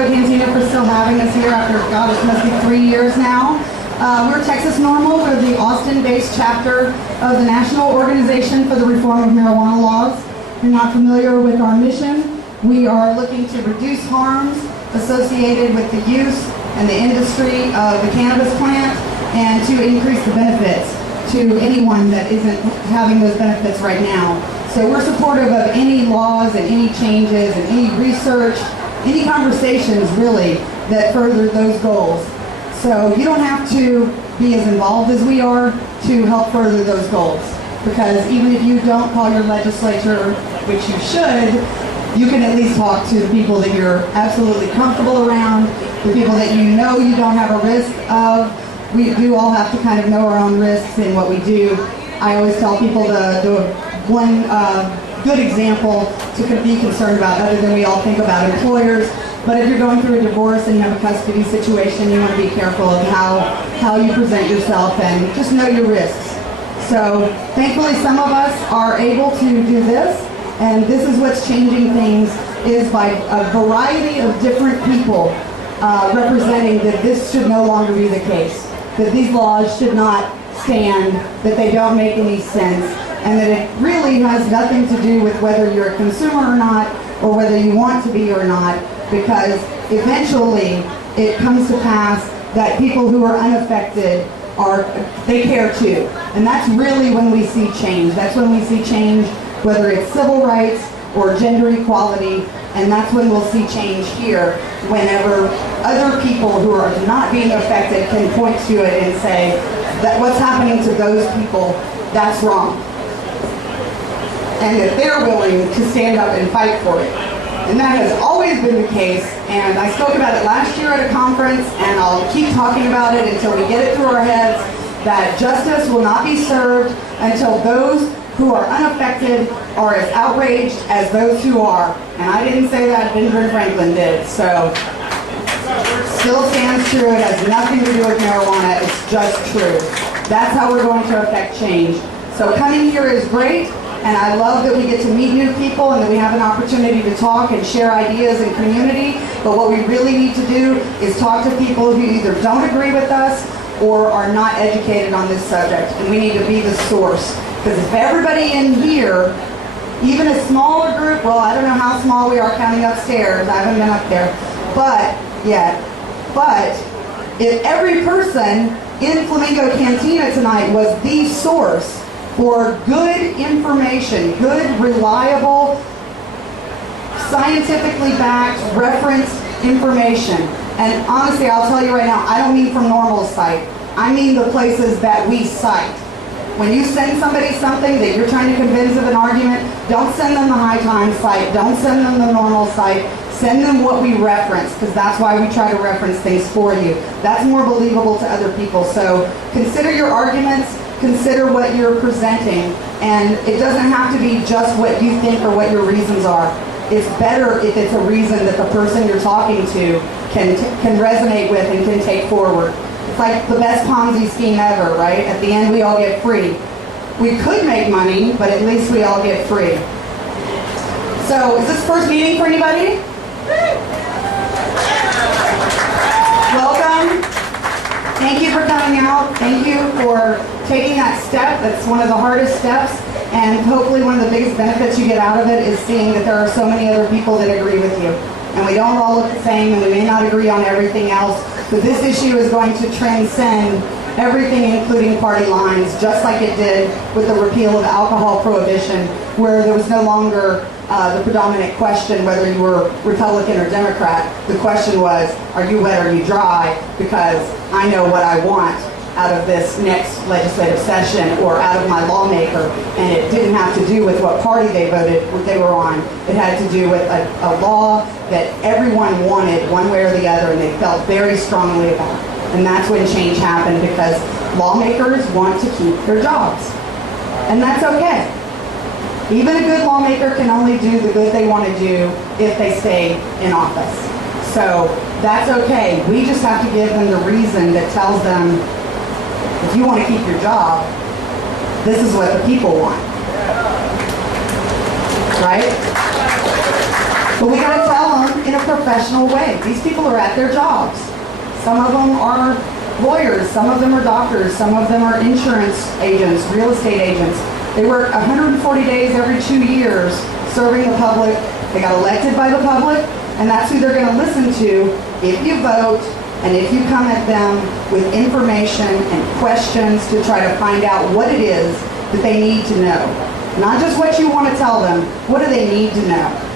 Flamingo Cantina for still having us here after, God, it must be 3 years now. We're TXNORML. We're the Austin-based chapter of the National Organization for the Reform of Marijuana Laws. If you're not familiar with our mission, we are looking to reduce harms associated with the use and the industry of the cannabis plant and to increase the benefits to anyone that isn't having those benefits right now. So we're supportive of any laws and any changes and any research, any conversations really that further those goals. So you don't have to be as involved as we are to help further those goals. Because even if you don't call your legislature, which you should, you can at least talk to the people that you're absolutely comfortable around, the people that you know you don't have a risk of. We do all have to kind of know our own risks in what we do. I always tell people the one good example to be concerned about, other than we all think about employers. But if you're going through a divorce and you have a custody situation, you want to be careful of how you present yourself and just know your risks. So thankfully some of us are able to do this, and this is what's changing things, is by a variety of different people representing that this should no longer be the case, that these laws should not stand, that they don't make any sense, and that it really has nothing to do with whether you're a consumer or not, or whether you want to be or not, because eventually it comes to pass that people who are unaffected they care too. And that's really when we see change. That's when we see change, whether it's civil rights or gender equality, and that's when we'll see change here, whenever other people who are not being affected can point to it and say that what's happening to those people, that's wrong. And that they're willing to stand up and fight for it. And that has always been the case, and I spoke about it last year at a conference, and I'll keep talking about it until we get it through our heads, that justice will not be served until those who are unaffected are as outraged as those who are. And I didn't say that, Benjamin Franklin did. So, still stands true. It has nothing to do with marijuana. It's just true. That's how we're going to affect change. So coming here is great, and I love that we get to meet new people and that we have an opportunity to talk and share ideas and community. But what we really need to do is talk to people who either don't agree with us or are not educated on this subject. And we need to be the source. Because if everybody in here, even a smaller group, well, I don't know how small we are counting upstairs, I haven't been up there, but if every person in Flamingo Cantina tonight was the source for good information, good, reliable, scientifically backed, referenced information. And honestly, I'll tell you right now, I don't mean from NORML's site. I mean the places that we cite. When you send somebody something that you're trying to convince of an argument, don't send them the High Times site, don't send them the NORML site, send them what we reference, because that's why we try to reference things for you. That's more believable to other people. So consider your arguments, consider what you're presenting, and it doesn't have to be just what you think or what your reasons are. It's better if it's a reason that the person you're talking to can resonate with and can take forward. It's like the best Ponzi scheme ever, right? At the end, we all get free. We could make money, but at least we all get free. So, is this first meeting for anybody? Welcome. Thank you for coming out. Thank you for taking that step. That's one of the hardest steps. And hopefully one of the biggest benefits you get out of it is seeing that there are so many other people that agree with you. And we don't all look the same, and we may not agree on everything else, but this issue is going to transcend everything, including party lines, just like it did with the repeal of alcohol prohibition, where there was no longer the predominant question whether you were Republican or Democrat. The question was, are you wet or are you dry? Because I know what I want out of this next legislative session or out of my lawmaker, and it didn't have to do with what party they were on. It had to do with a law that everyone wanted one way or the other, and they felt very strongly about. And that's when change happened, because lawmakers want to keep their jobs. And that's okay. Even a good lawmaker can only do the good they want to do if they stay in office. So that's okay. We just have to give them the reason that tells them, if you want to keep your job, this is what the people want. Right? But we gotta tell them in a professional way. These people are at their jobs. Some of them are lawyers, some of them are doctors, some of them are insurance agents, real estate agents. They work 140 days every 2 years serving the public. They got elected by the public, and that's who they're gonna listen to if you vote and if you come at them with information and questions to try to find out what it is that they need to know. Not just what you want to tell them, what do they need to know?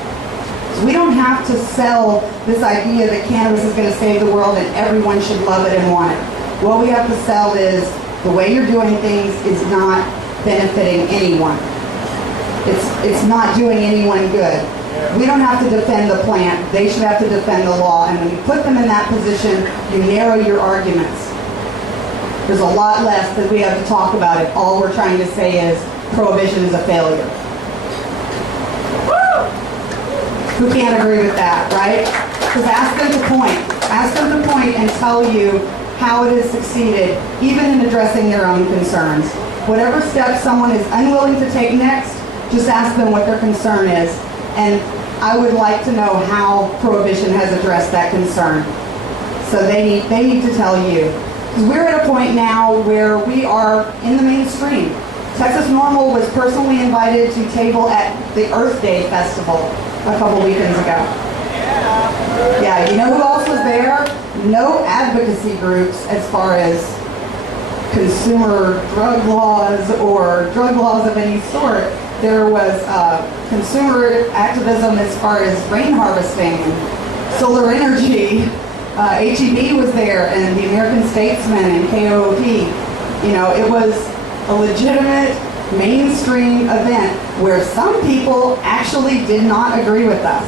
So we don't have to sell this idea that cannabis is going to save the world and everyone should love it and want it. What we have to sell is the way you're doing things is not benefiting anyone. It's not doing anyone good. We don't have to defend the plant. They should have to defend the law. And when you put them in that position, you narrow your arguments. There's a lot less that we have to talk about if all we're trying to say is prohibition is a failure. Who can't agree with that, right? Because ask them to point. Ask them to point and tell you how it has succeeded, even in addressing their own concerns. Whatever steps someone is unwilling to take next, just ask them what their concern is. And I would like to know how prohibition has addressed that concern. So they need to tell you. Because we're at a point now where we are in the mainstream. Texas NORML was personally invited to table at the Earth Day Festival a couple weekends ago. Yeah, you know who else was there? No advocacy groups as far as consumer drug laws or drug laws of any sort. There was consumer activism as far as rain harvesting and solar energy. HEB was there, and the American Statesman and KOOP. You know, it was a legitimate mainstream event where some people actually did not agree with us.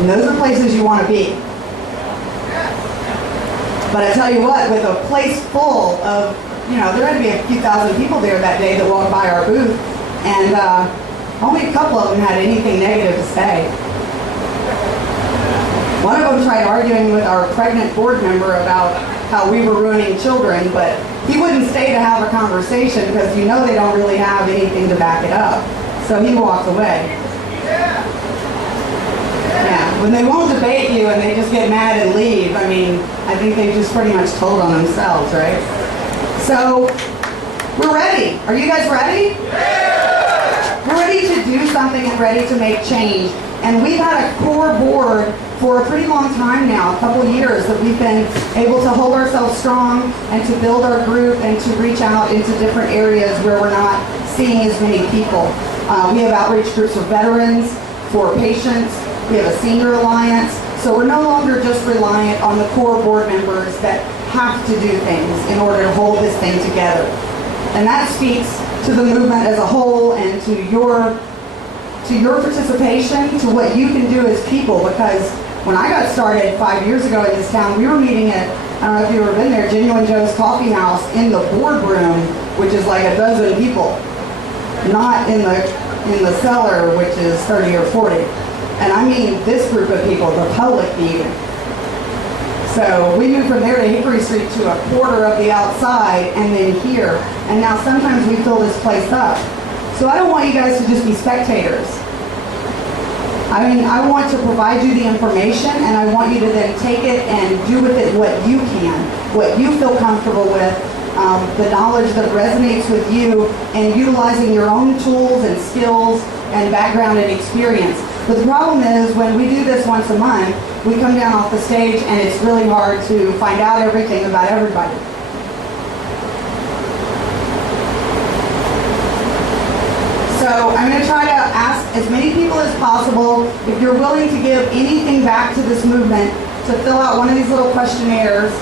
And those are places you want to be. But I tell you what, with a place full of, you know, there had to be a few thousand people there that day that walked by our booth, and only a couple of them had anything negative to say. One of them tried arguing with our pregnant board member about how we were ruining children, but he wouldn't stay to have a conversation because you know they don't really have anything to back it up. So he walked away. Yeah, when they won't debate you and they just get mad and leave, I mean, I think they just pretty much told on themselves, right? So, we're ready. Are you guys ready? We're ready to do something and ready to make change. And we've had a core board for a pretty long time now, a couple years, that we've been able to hold ourselves strong and to build our group and to reach out into different areas where we're not seeing as many people. We have outreach groups for veterans, for patients. We have a senior alliance. So we're no longer just reliant on the core board members that have to do things in order to hold this thing together. And that speaks to the movement as a whole and to your participation, to what you can do as people, because when I got started 5 years ago in this town, we were meeting at, I don't know if you've ever been there, Genuine Joe's Coffee House in the boardroom, which is like a dozen people, not in the cellar, which is 30 or 40. And I mean this group of people, the public meeting. So we moved from there to Hickory Street to a quarter of the outside and then here. And now sometimes we fill this place up. So I don't want you guys to just be spectators. I mean, I want to provide you the information, and I want you to then take it and do with it what you can, what you feel comfortable with, the knowledge that resonates with you, and utilizing your own tools and skills and background and experience. But the problem is when we do this once a month, we come down off the stage and it's really hard to find out everything about everybody. So I'm going to try to ask as many people as possible, if you're willing to give anything back to this movement, to fill out one of these little questionnaires.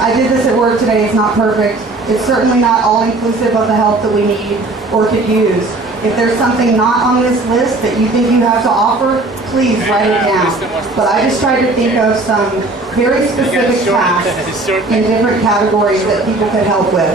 I did this at work today, it's not perfect. It's certainly not all-inclusive of the help that we need or could use. If there's something not on this list that you think you have to offer, please write it down. But I just tried to think of some very specific tasks in different categories that people could help with.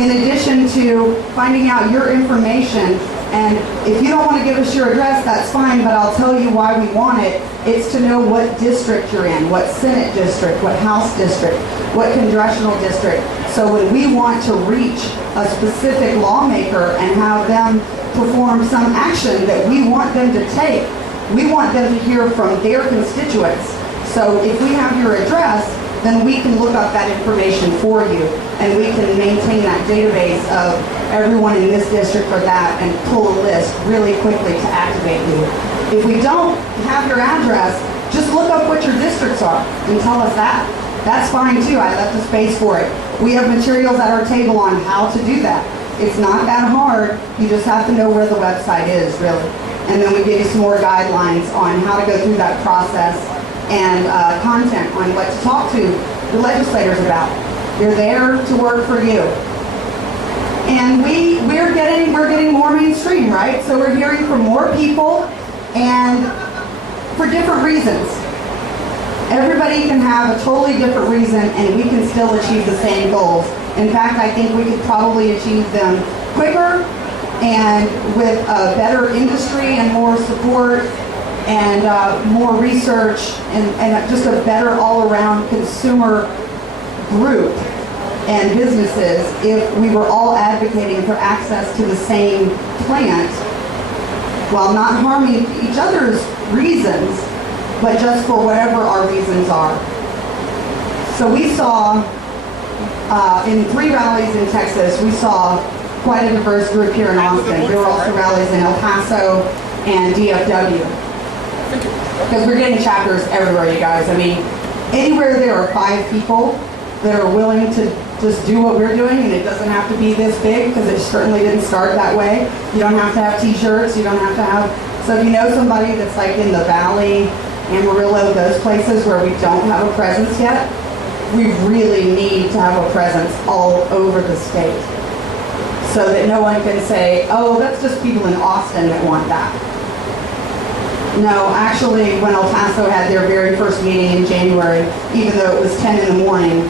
In addition to finding out your information, and if you don't want to give us your address, that's fine, but I'll tell you why we want it. It's to know what district you're in, what Senate district, what House district, what congressional district. So when we want to reach a specific lawmaker and have them perform some action that we want them to take, We want them to hear from their constituents. So if we have your address, then we can look up that information for you, and we can maintain that database of everyone in this district or that, and pull a list really quickly to activate you. If we don't have your address, just look up what your districts are and tell us that. That's fine too. I left a space for it. We have materials at our table on how to do that. It's not that hard. You just have to know where the website is, really. And then we give you some more guidelines on how to go through that process, and content on what to talk to the legislators about. They're there to work for you. And we're getting more mainstream, right? So we're hearing from more people, and for different reasons. Everybody can have a totally different reason, and we can still achieve the same goals. In fact, I think we could probably achieve them quicker and with a better industry and more support and more research and just a better all-around consumer group and businesses if we were all advocating for access to the same plant while not harming each other's reasons, but just for whatever our reasons are. So we saw in 3 rallies in Texas, we saw quite a diverse group here in Austin. There were also rallies in El Paso and DFW. Because we're getting chapters everywhere, you guys. I mean, anywhere there are 5 people that are willing to just do what we're doing, and it doesn't have to be this big, because it certainly didn't start that way. You don't have to have t-shirts, you don't have to have, so if you know somebody that's like in the Valley, Amarillo, those places where we don't have a presence yet, we really need to have a presence all over the state. So that no one can say, oh, that's just people in Austin that want that. No, actually, when El Paso had their very first meeting in January, even though it was 10 in the morning,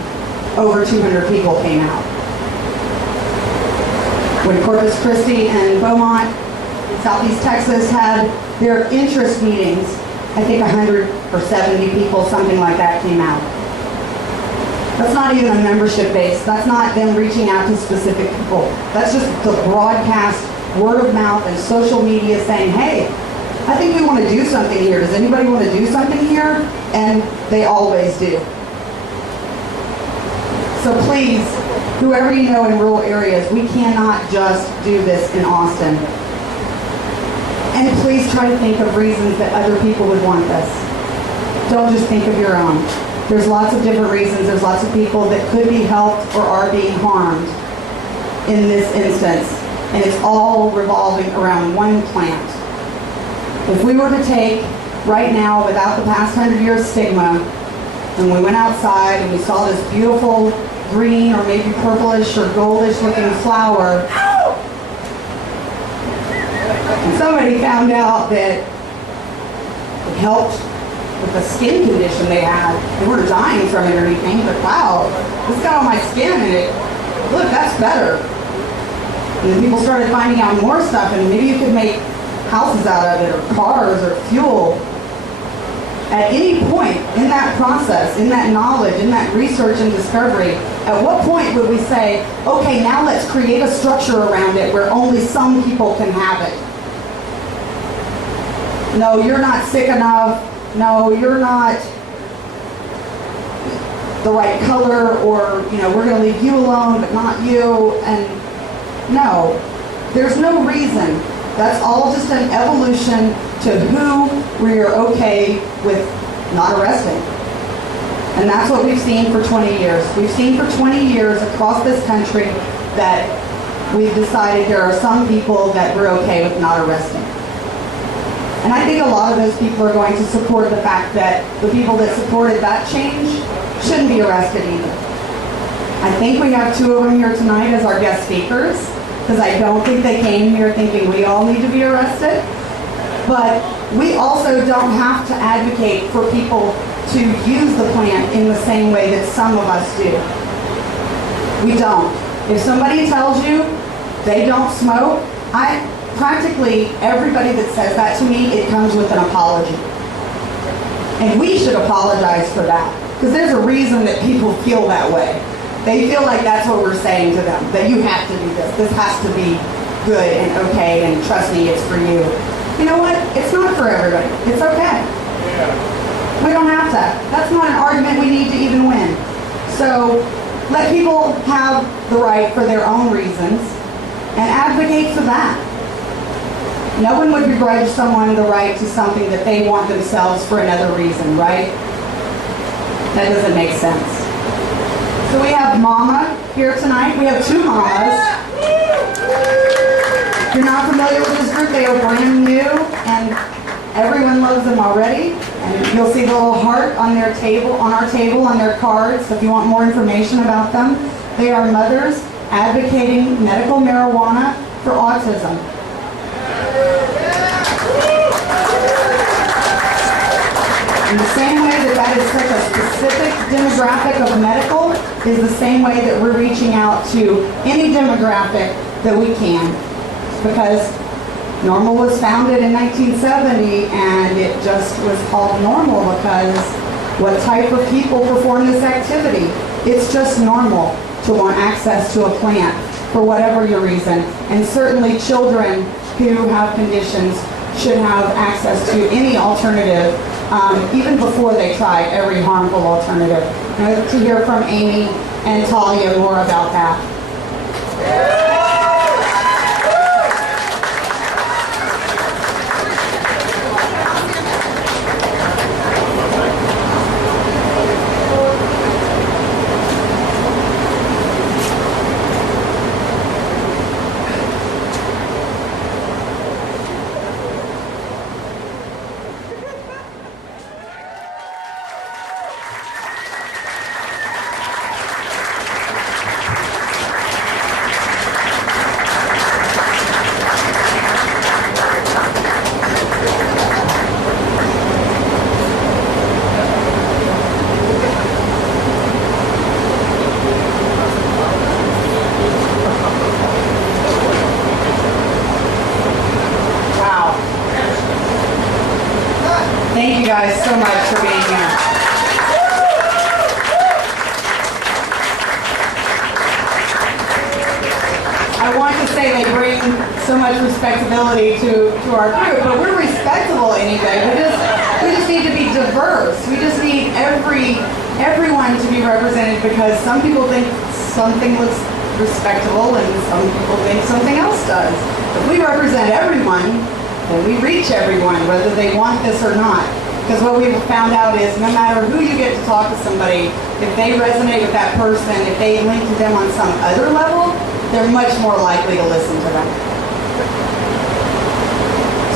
over 200 people came out. When Corpus Christi and Beaumont, Southeast Texas, had their interest meetings, I think 100 or 70 people, something like that, came out. That's not even a membership base. That's not them reaching out to specific people. That's just the broadcast, word of mouth, and social media saying, hey, I think we want to do something here. Does anybody want to do something here? And they always do. So please, whoever you know in rural areas, we cannot just do this in Austin. And please try to think of reasons that other people would want this. Don't just think of your own. There's lots of different reasons. There's lots of people that could be helped or are being harmed in this instance. And it's all revolving around one plant. If we were to take, right now, without the past 100 years stigma, and we went outside and we saw this beautiful green or maybe purplish or goldish looking flower, and somebody found out that it helped with a skin condition they had. They weren't dying from it or anything, but wow, this got on my skin and it, look, that's better. And then people started finding out more stuff, and maybe you could make houses out of it, or cars, or fuel. At any point in that process, in that knowledge, in that research and discovery, at what point would we say, okay, now let's create a structure around it where only some people can have it? No, you're not sick enough. No, you're not the right color, or, you know, we're going to leave you alone, but not you. And no, there's no reason. That's all just an evolution to who we are okay with not arresting. And that's what we've seen for 20 years. We've seen for 20 years across this country that we've decided there are some people that we're okay with not arresting. And I think a lot of those people are going to support the fact that the people that supported that change shouldn't be arrested either. I think we have 2 of them here tonight as our guest speakers, because I don't think they came here thinking we all need to be arrested. But we also don't have to advocate for people to use the plant in the same way that some of us do. We don't. If somebody tells you they don't smoke, practically everybody that says that to me, it comes with an apology. And we should apologize for that, because there's a reason that people feel that way. They feel like that's what we're saying to them, that you have to do this. This has to be good and okay, and trust me, it's for you. You know what? It's not for everybody. It's okay. We don't have to. That's not an argument we need to even win. So let people have the right for their own reasons and advocate for that. No one would begrudge someone the right to something that they want themselves for another reason, right? That doesn't make sense. So we have Mama here tonight. We have two Mamas. If you're not familiar with this group, they are brand new and everyone loves them already. And you'll see the little heart on their table, on their cards. So if you want more information about them, they are mothers advocating medical marijuana for autism. In the same way that is such a specific demographic of medical is the same way that we're reaching out to any demographic that we can. Because NORML was founded in 1970 and it just was called NORML because what type of people perform this activity? It's just normal to want access to a plant for whatever your reason. And certainly children who have conditions should have access to any alternative, even before they try every harmful alternative. And I'd like to hear from Amy and Talia more about that. Thank you guys so much for being here. I want to say they bring so much respectability to our group, but we're respectable anyway. We just need to be diverse. We just need everyone to be represented because some people think something looks respectable and some people think something else does. If we represent everyone, then we reach everyone, whether they want this or not. Because what we've found out is no matter who you get to talk to somebody, if they resonate with that person, if they link to them on some other level, they're much more likely to listen to them.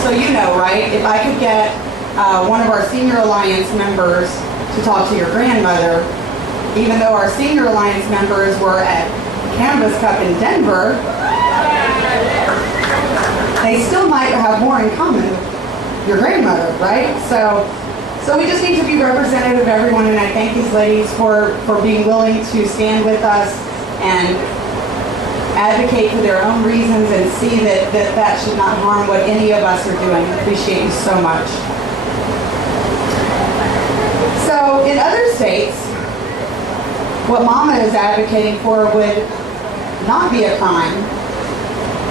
So you know, right? If I could get one of our Senior Alliance members to talk to your grandmother, even though our Senior Alliance members were at Canvas Cup in Denver, they still might have more in common with your grandmother, right? So we just need to be representative of everyone, and I thank these ladies for being willing to stand with us and advocate for their own reasons and see that should not harm what any of us are doing. I appreciate you so much. So in other states, what Mama is advocating for would not be a crime,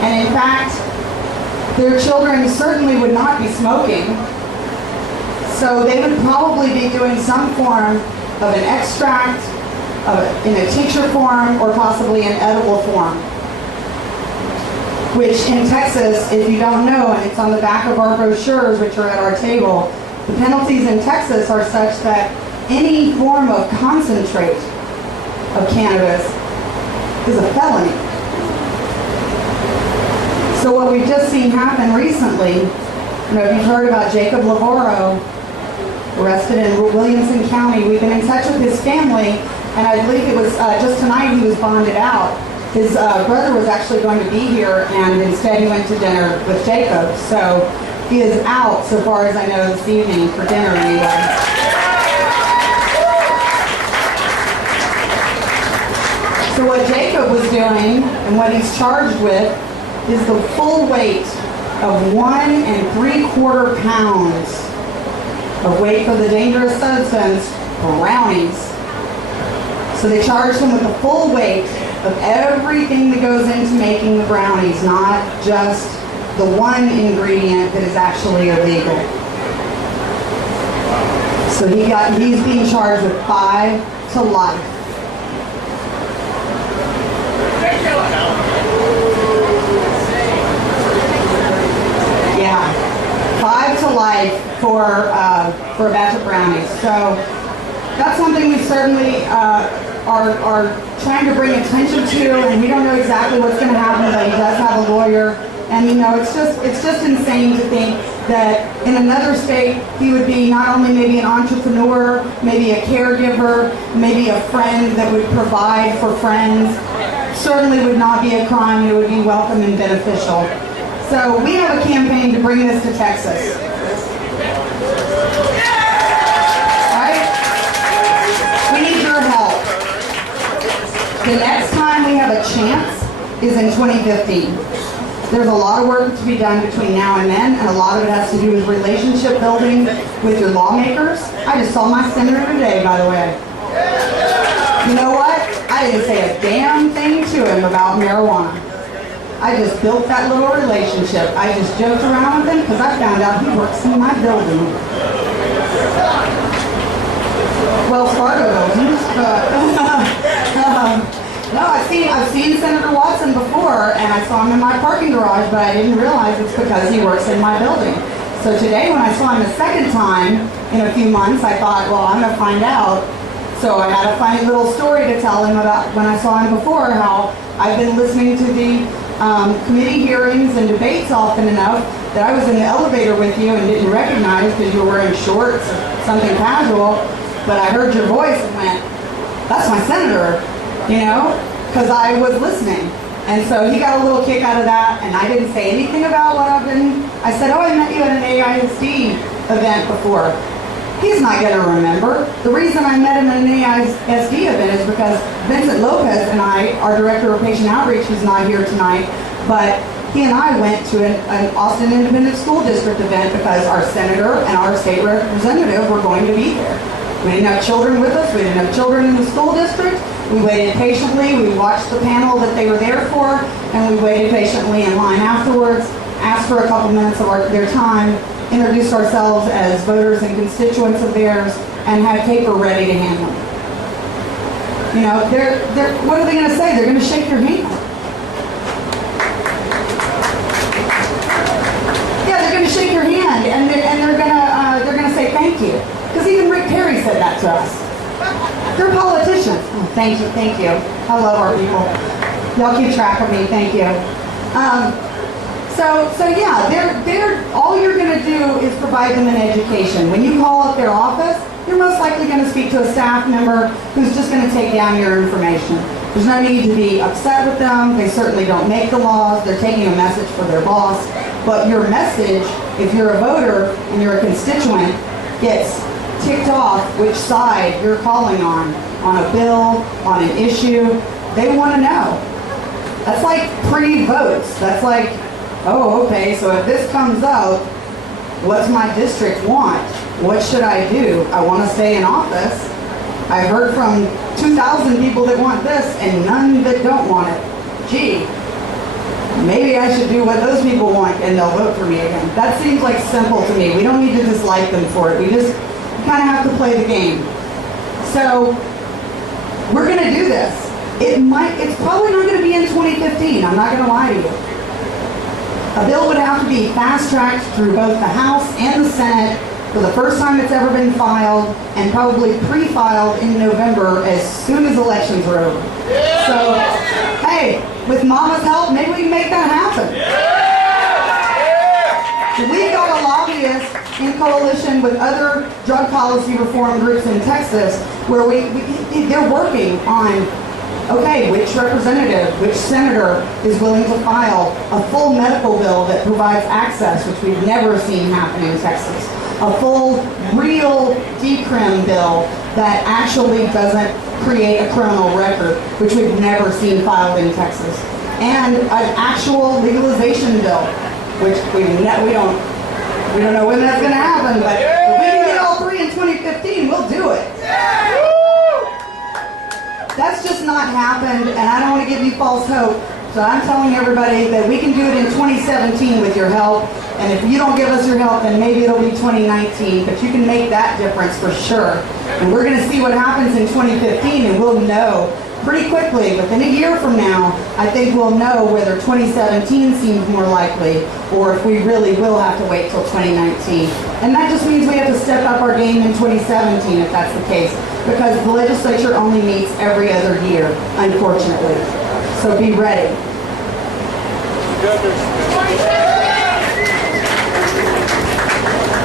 and in fact, their children certainly would not be smoking, so they would probably be doing some form of an extract in a tincture form or possibly an edible form. Which in Texas, if you don't know, and it's on the back of our brochures which are at our table, the penalties in Texas are such that any form of concentrate of cannabis is a felony. So what we've just seen happen recently, if you've heard about Jacob Lavoro, arrested in Williamson County, we've been in touch with his family, and I believe it was just tonight he was bonded out. His brother was actually going to be here, and instead he went to dinner with Jacob. So he is out, so far as I know, this evening for dinner anyway. So what Jacob was doing, and what he's charged with, is the full weight of 1 3/4 pounds of weight for the dangerous substance, brownies. So they charged him with the full weight of everything that goes into making the brownies, not just the one ingredient that is actually illegal. So he's being charged with 5 to life. Yeah, 5 to life for a batch of brownies. So that's something we certainly are trying to bring attention to, and we don't know exactly what's going to happen, but he does have a lawyer. And you know, it's just insane to think that in another state he would be not only maybe an entrepreneur, maybe a caregiver, maybe a friend that would provide for friends. Certainly would not be a crime. It would be welcome and beneficial. So we have a campaign to bring this to Texas. Right? We need your help. The next time we have a chance is in 2015. There's a lot of work to be done between now and then, and a lot of it has to do with relationship building with your lawmakers. I just saw my senator today, by the way. You know what? I didn't say a damn thing to him about marijuana. I just built that little relationship. I just joked around with him because I found out he works in my building. Wells Fargo building. No, I've seen Senator Watson before, and I saw him in my parking garage, but I didn't realize it's because he works in my building. So today, when I saw him a second time in a few months, I thought, well, I'm going to find out. So I had a funny little story to tell him about when I saw him before, how I've been listening to the committee hearings and debates often enough that I was in the elevator with you and didn't recognize because you were wearing shorts or something casual, but I heard your voice and went, that's my senator. You know, because I was listening. And so he got a little kick out of that, and I didn't say anything about what I said, oh, I met you at an AISD event before. He's not going to remember. The reason I met him at an AISD event is because Vincent Lopez and I, our Director of Patient Outreach, who's not here tonight, but he and I went to an Austin Independent School District event because our senator and our state representative were going to be there. We didn't have children with us. We didn't have children in the school district. We waited patiently. We watched the panel that they were there for, and we waited patiently in line afterwards, asked for a couple minutes of their time, introduced ourselves as voters and constituents of theirs, and had paper ready to hand them. You know, what are they going to say? They're going to shake your hand. Yeah, they're going to shake your hand, and they're going to say thank you. Because even Rick Perry said that to us. They're politicians. Oh, thank you. I love our people. Y'all keep track of me. Thank you. So yeah, they're all you're going to do is provide them an education. When you call up their office, you're most likely going to speak to a staff member who's just going to take down your information. There's no need to be upset with them. They certainly don't make the laws. They're taking a message for their boss. But your message, if you're a voter and you're a constituent, gets ticked off which side you're calling on a bill, on an issue. They want to know. That's like pre-votes. That's like, oh, okay, so if this comes up, what's my district want? What should I do? I want to stay in office. I've heard from 2,000 people that want this and none that don't want it. Gee, maybe I should do what those people want and they'll vote for me again. That seems like simple to me. We don't need to dislike them for it. We just kind of have to play the game. So we're going to do this. It's probably not going to be in 2015. I'm not going to lie to you. A bill would have to be fast-tracked through both the House and the Senate for the first time it's ever been filed, and probably pre-filed in November as soon as elections are over. So, hey, with Mama's help, maybe we can make that happen. So we've got a lobbyist in coalition with other drug policy reform groups in Texas where they're working on, okay, which representative, which senator is willing to file a full medical bill that provides access, which we've never seen happen in Texas. A full, real decrim bill that actually doesn't create a criminal record, which we've never seen filed in Texas. And an actual legalization bill, which we don't know when that's going to happen, but if we can get all three in 2015, we'll do it. That's just not happened, and I don't want to give you false hope. So I'm telling everybody that we can do it in 2017 with your help. And if you don't give us your help, then maybe it'll be 2019. But you can make that difference for sure. And we're going to see what happens in 2015, and we'll know pretty quickly. Within a year from now, I think we'll know whether 2017 seems more likely or if we really will have to wait till 2019. And that just means we have to step up our game in 2017 if that's the case, because the legislature only meets every other year, unfortunately. So be ready.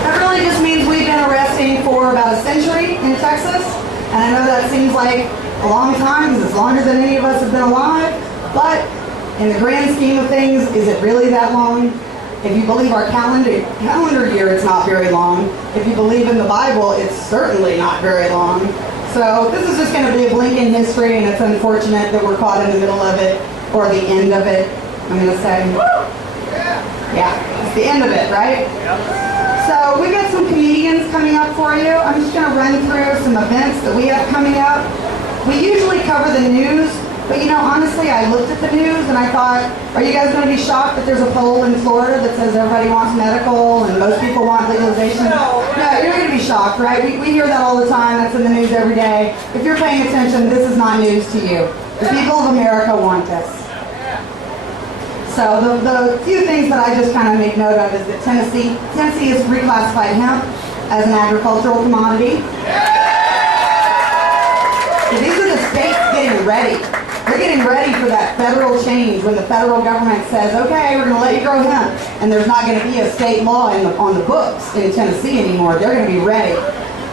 That really just means we've been arresting for about a century in Texas. And I know that seems like a long time, because it's longer than any of us have been alive. But in the grand scheme of things, is it really that long? If you believe our calendar year, it's not very long. If you believe in the Bible, it's certainly not very long. So this is just going to be a blink in history, and it's unfortunate that we're caught in the middle of it, or the end of it, I'm going to say. Yeah, it's the end of it, right? So we've got some comedians coming up for you. I'm just going to run through some events that we have coming up. We usually cover the news, but honestly, I looked at the news and I thought, are you guys going to be shocked that there's a poll in Florida that says everybody wants medical and most people want legalization? No, you're going to be shocked, right? We hear that all the time. That's in the news every day. If you're paying attention, this is not news to you. The people of America want this. So the few things that I just kind of make note of is that Tennessee has reclassified hemp as an agricultural commodity. So these are the states getting ready. They're getting ready for that federal change when the federal government says, okay, we're going to let you grow hemp. And there's not going to be a state law on the books in Tennessee anymore. They're going to be ready.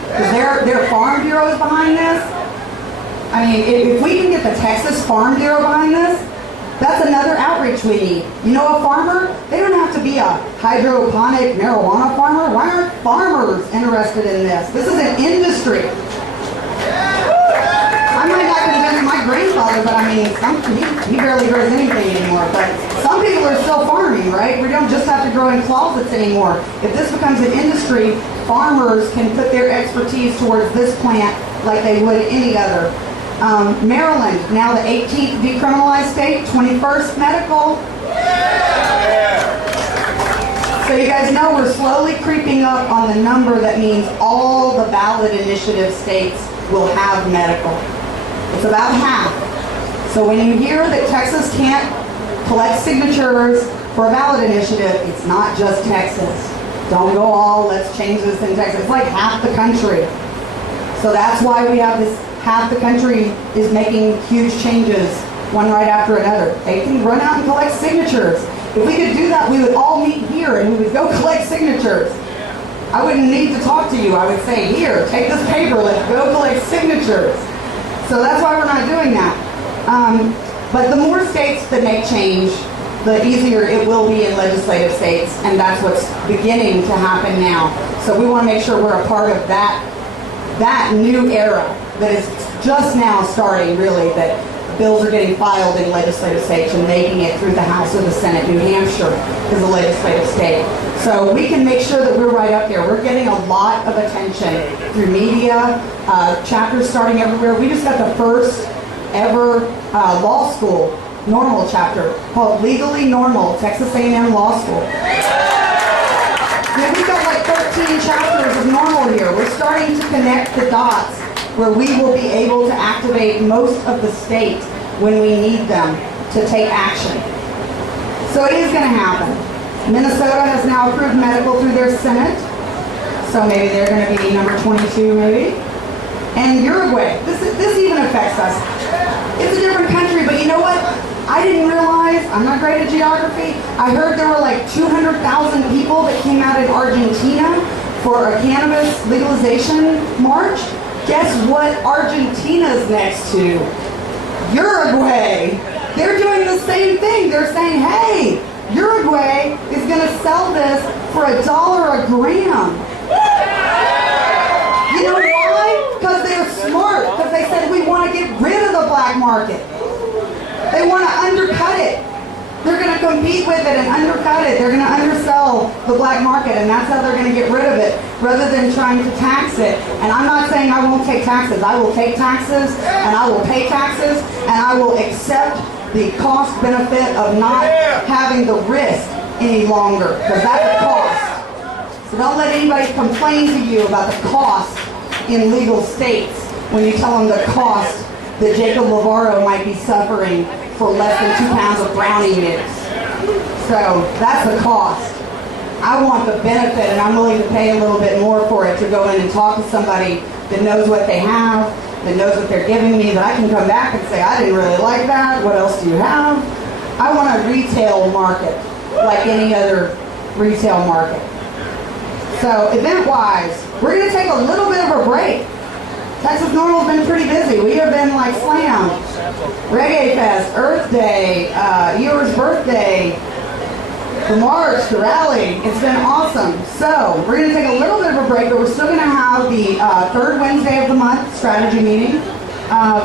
Because their Farm Bureau is behind this. I mean, if we can get the Texas Farm Bureau behind this, that's another outreach we need. A farmer, they don't have to be a hydroponic marijuana farmer. Why aren't farmers interested in this? This is an industry. I might not convince my grandfather, but I mean, he barely grows anything anymore. But some people are still farming, right? We don't just have to grow in closets anymore. If this becomes an industry, farmers can put their expertise towards this plant like they would any other. Maryland, now the 18th decriminalized state, 21st medical. So you guys know we're slowly creeping up on the number that means all the ballot initiative states will have medical. It's about half. So when you hear that Texas can't collect signatures for a ballot initiative, it's not just Texas. Don't go all, let's change this in Texas. It's like half the country. So that's why we have this. Half the country is making huge changes, one right after another. They can run out and collect signatures. If we could do that, we would all meet here and we would go collect signatures. I wouldn't need to talk to you. I would say, here, take this paper, let's go collect signatures. So that's why we're not doing that. But the more states that make change, the easier it will be in legislative states, and that's what's beginning to happen now. So we want to make sure we're a part of that new era that is just now starting, really, that bills are getting filed in legislative states and making it through the House or the Senate. New Hampshire is a legislative state. So we can make sure that we're right up there. We're getting a lot of attention through media, chapters starting everywhere. We just got the first ever law school, NORML chapter, called Legally Normal, Texas A&M Law School. We've got like 13 chapters of NORML here. We're starting to connect the dots where we will be able to activate most of the state when we need them to take action. So it is going to happen. Minnesota has now approved medical through their Senate, so maybe they're going to be number 22 maybe. And Uruguay, this even affects us. It's a different country, but you know what? I didn't realize, I'm not great at geography, I heard there were like 200,000 people that came out in Argentina for a cannabis legalization march. Guess what Argentina's next to? Uruguay. They're doing the same thing. They're saying, hey, Uruguay is going to sell this for $1 a gram. You know why? Because they're smart. Because they said we want to get rid of the black market. They want to undercut it. They're going to compete with it and undercut it. They're going to undersell the black market, and that's how they're going to get rid of it, rather than trying to tax it. And I'm not saying I won't take taxes. I will take taxes, and I will pay taxes, and I will accept the cost benefit of not having the risk any longer, because that's a cost. So don't let anybody complain to you about the cost in legal states when you tell them the cost that Jacob Lavaro might be suffering for less than 2 pounds of brownie mix. So that's the cost. I want the benefit, and I'm willing to pay a little bit more for it to go in and talk to somebody that knows what they have, that knows what they're giving me, that I can come back and say, I didn't really like that, what else do you have? I want a retail market, like any other retail market. So event-wise, we're going to take a little bit of a break. Texas NORML's been pretty busy. We have been like slammed. Reggae Fest, Earth Day, Eeyore's birthday, the march, the rally. It's been awesome. So we're going to take a little bit of a break, but we're still going to have the third Wednesday of the month strategy meeting.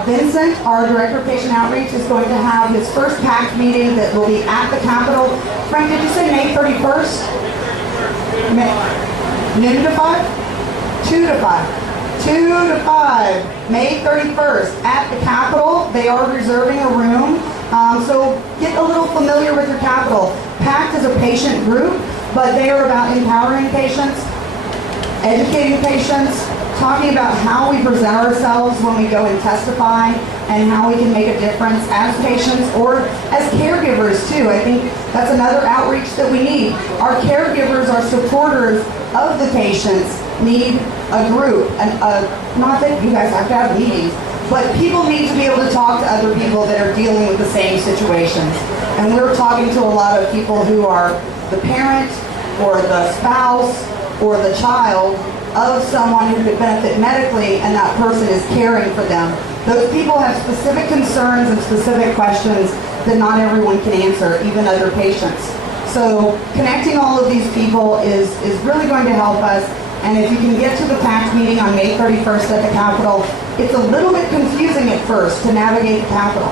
Vincent, our Director of Patient Outreach, is going to have his first PACT meeting that will be at the Capitol. Frank, did you say May 31st? Noon to 5? 2 to 5. 2 to 5, May 31st at the Capitol. They are reserving a room, so get a little familiar with your Capitol. PACT is a patient group, but they are about empowering patients, educating patients, talking about how we present ourselves when we go and testify, and how we can make a difference as patients or as caregivers too. I think that's another outreach that we need. Our caregivers, our supporters of the patients need a group, and not that you guys have to have meetings, but people need to be able to talk to other people that are dealing with the same situations. And we're talking to a lot of people who are the parent or the spouse or the child of someone who could benefit medically, and that person is caring for them. Those people have specific concerns and specific questions that not everyone can answer, even other patients. So connecting all of these people is really going to help us. And if you can get to the PACT meeting on May 31st at the Capitol, it's a little bit confusing at first to navigate the Capitol.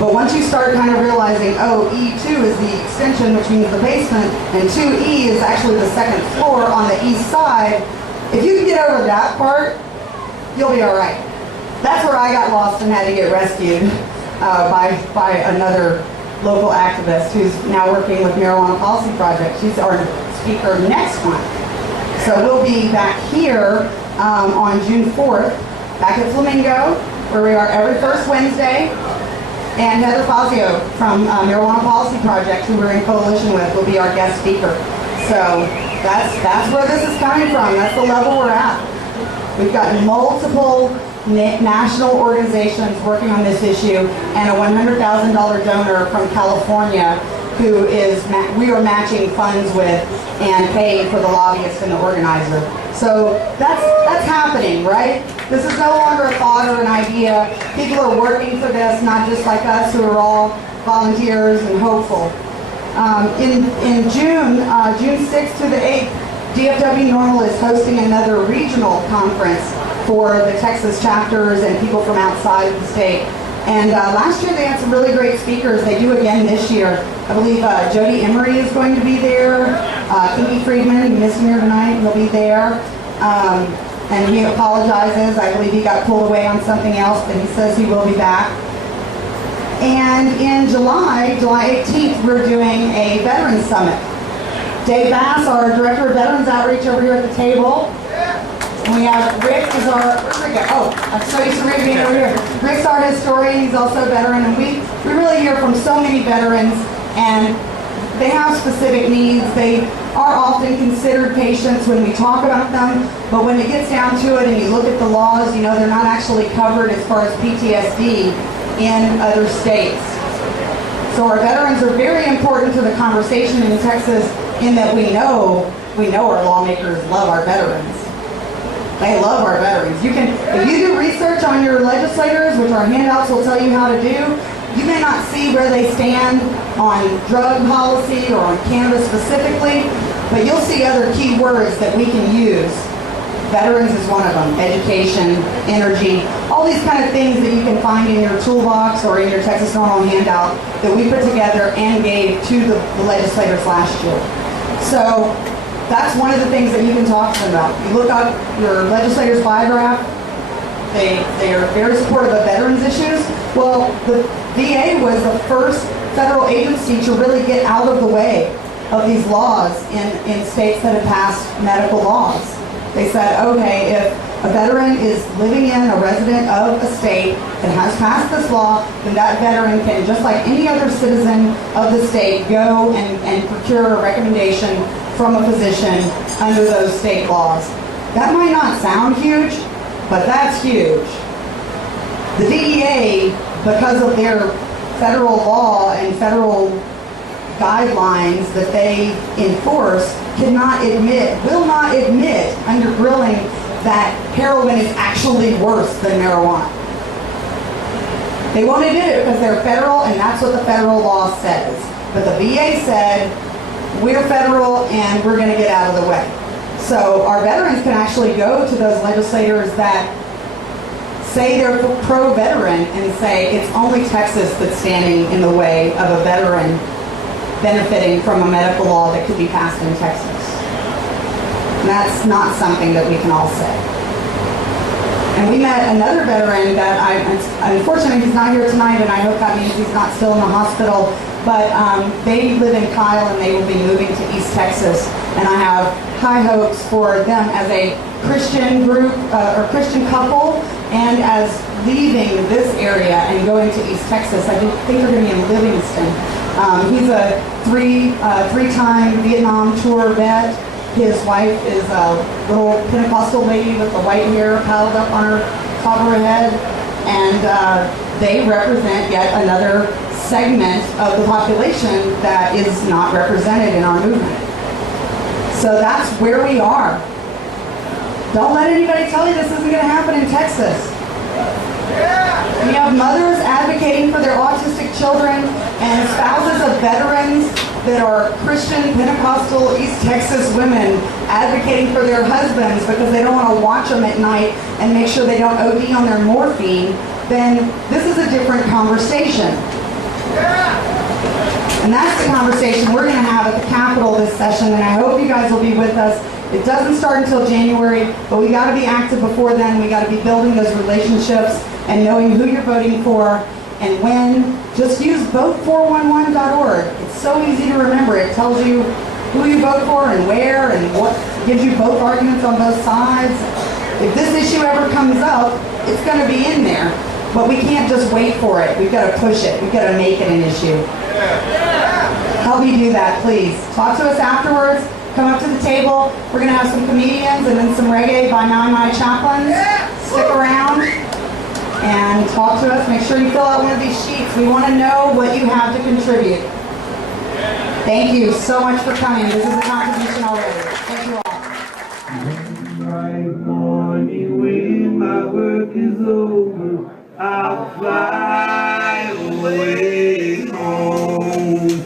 But once you start kind of realizing, oh, E2 is the extension, which means the basement, and 2E is actually the second floor on the east side, if you can get over that part, you'll be all right. That's where I got lost and had to get rescued by another local activist who's now working with Marijuana Policy Project. She's our speaker next month. So we'll be back here on June 4th, back at Flamingo, where we are every first Wednesday. And Heather Fazio from Marijuana Policy Project, who we're in coalition with, will be our guest speaker. So that's where this is coming from. That's the level we're at. We've got multiple national organizations working on this issue, and a $100,000 donor from California who we are matching funds with and paying for the lobbyist and the organizer. So that's happening, right? This is no longer a thought or an idea. People are working for this, not just like us who are all volunteers and hopeful. In June 6th to the 8th, DFW NORML is hosting another regional conference for the Texas chapters and people from outside of the state. And last year they had some really great speakers. They do again this year. I believe Jody Emery is going to be there. Kinky Friedman, you missed him here tonight, he'll be there. And he apologizes. I believe he got pulled away on something else, but he says he will be back. And in July 18th, we're doing a Veterans Summit. Dave Bass, our Director of Veterans Outreach, over here at the table. And we have Rick is our, where's Rick at? Oh, I'm so used to Rick being over here. Rick's our historian, he's also a veteran, and we really hear from so many veterans, and they have specific needs. They are often considered patients when we talk about them, but when it gets down to it and you look at the laws, you know, they're not actually covered as far as PTSD in other states. So our veterans are very important to the conversation in Texas, in that we know our lawmakers love our veterans. They love our veterans. If you do research on your legislators, which our handouts will tell you how to do, you may not see where they stand on drug policy or on cannabis specifically, but you'll see other key words that we can use. Veterans is one of them. Education, energy, all these kind of things that you can find in your toolbox or in your Texas NORML handout that we put together and gave to the legislators last year. So that's one of the things that you can talk to them about. You look up your legislator's biograph, they are very supportive of veterans issues. Well, VA was the first federal agency to really get out of the way of these laws in states that had passed medical laws. They said, okay, if a veteran is living in, a resident of a state that has passed this law, then that veteran can, just like any other citizen of the state, go and procure a recommendation from a physician under those state laws. That might not sound huge, but that's huge. The DEA, because of their federal law and federal guidelines that they enforce, will not admit under grilling that heroin is actually worse than marijuana. They won't admit it because they're federal, and that's what the federal law says. But the VA said, we're federal and we're going to get out of the way. So our veterans can actually go to those legislators that say they're pro-veteran and say it's only Texas that's standing in the way of a veteran benefiting from a medical law that could be passed in Texas. And that's not something that we can all say. And we met another veteran that unfortunately he's not here tonight, and I hope that means he's not still in the hospital, but they live in Kyle and they will be moving to East Texas. And I have high hopes for them as a Christian group or Christian couple, and as leaving this area and going to East Texas. I think they're going to be in Livingston. He's a three-time Vietnam tour vet. His wife is a little Pentecostal lady with the white hair piled up on her top of her head, and they represent yet another segment of the population that is not represented in our movement. So that's where we are. Don't let anybody tell you this isn't going to happen in Texas. We have mothers advocating for their autistic children and spouses of veterans that are Christian, Pentecostal, East Texas women advocating for their husbands because they don't want to watch them at night and make sure they don't OD on their morphine. Then this is a different conversation. And that's the conversation we're going to have at the Capitol this session, and I hope you guys will be with us. It doesn't start until January, but we got to be active before then. We got to be building those relationships and knowing who you're voting for and when. Just use vote411.org. It's so easy to remember. It tells you who you vote for and where and what, gives you both arguments on both sides. If this issue ever comes up, it's going to be in there. But we can't just wait for it. We've got to push it. We've got to make it an issue. Help me do that, please. Talk to us afterwards. Come up to the table. We're going to have some comedians and then some reggae by My Chaplains. Stick around and talk to us. Make sure you fill out one of these sheets. We want to know what you have to contribute. Thank you so much for coming. This is a contribution already. Thank you all. One bright morning when my work is over, I'll fly away home.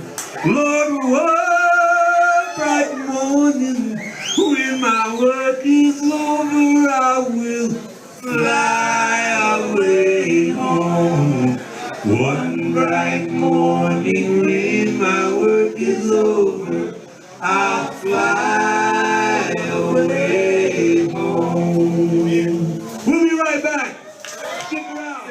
Lord, one bright morning when my work is over, I will fly away home. One bright morning when my work is over, I'll fly away home. We'll be right back. Stick around.